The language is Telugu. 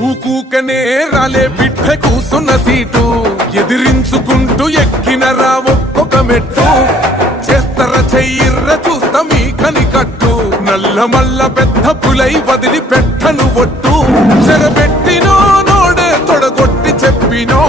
ఊకూకనే రాలే బిడ్డ కూసున్న సీటు ఎదిరించుకుంటూ ఎక్కిన రా ఒక్కొక్క మెట్టు చేస్తర చెయ్యిర్ర చూస్తా మీ కని కట్టు నల్ల మల్ల పెద్ద పులై వదిలి పెట్టను ఒట్టు చెరబెట్టినో నోడే తొడగొట్టి చెప్పినో